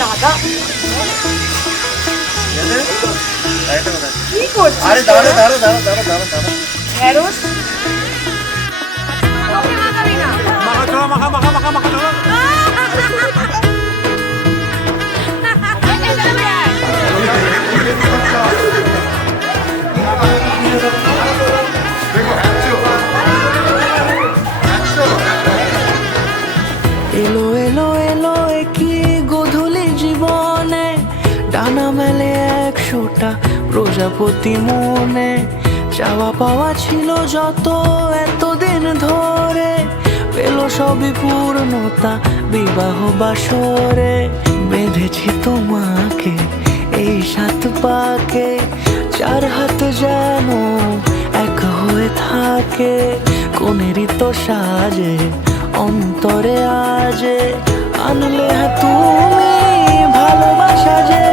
দাদা কি করছিস? আরে দাঁড়া দাঁড়া দাঁড়া দাঁড়া দাঁড়া দাঁড়া ঢেঁড়স মাখা মাখা মাখা মাখা মাখা এলো এলো এলো কি গোধূলি জীবনে ডানা মেলে 100টা প্রজাপতি মনে চাওয়া পাওয়া ছিল যত এতদিন ধরে পেল সবই পূর্ণতা বিবাহ বাসরে বেঁধেছি তোমাকে এই 7 পাকে 4 হাত যেন এক হয়ে থাকে কোনেরই তো সাজে অন্তরে আজে আনলে তুমি ভালোবাসা যে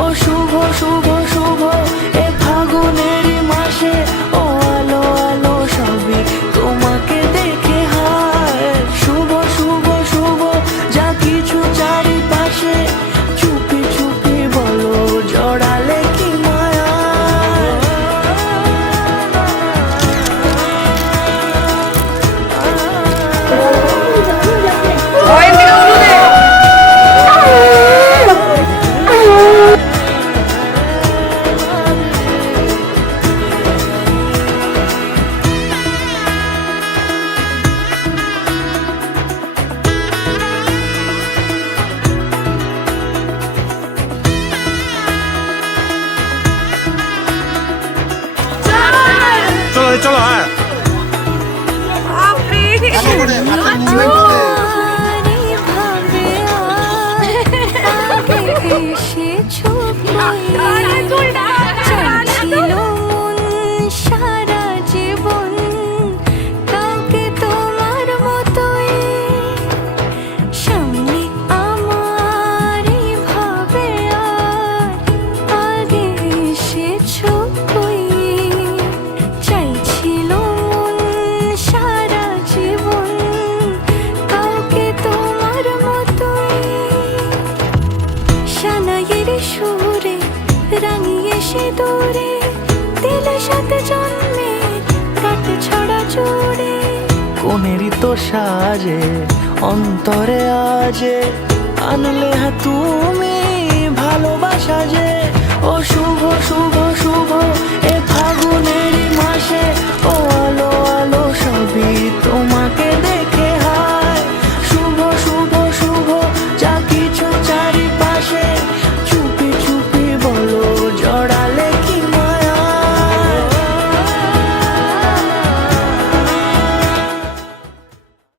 ও শুভ শুভ শুভ এ ফাগুনেরই মাসে ও আলো আলো সবই তোমাকে দেখে হায় শুভ শুভ শুভ যা কিছু চারিপাশে চুপি চুপি বলো জড়ালে কি মায়া চলো চলো হ্যাঁ সারা জীবন কাউকে তোমার মতোই সামনে আমার ভাবে আর আগে এসেছো কই চাইছিল সারা জীবন কাউকে তোমার মতোই সানাইয়ের সুরে রাঙিয়ে সে দূরে দিলে 7 জন্মে কাট ছড়া জোড়ে কোনেরই তো সাজে অন্তরে আজে আনলে তুমি ভালোবাসা যে ও শুভ শুভ শুভ এ ফাগুনেরই মাসে ও আলো আলো সবই তোমাকে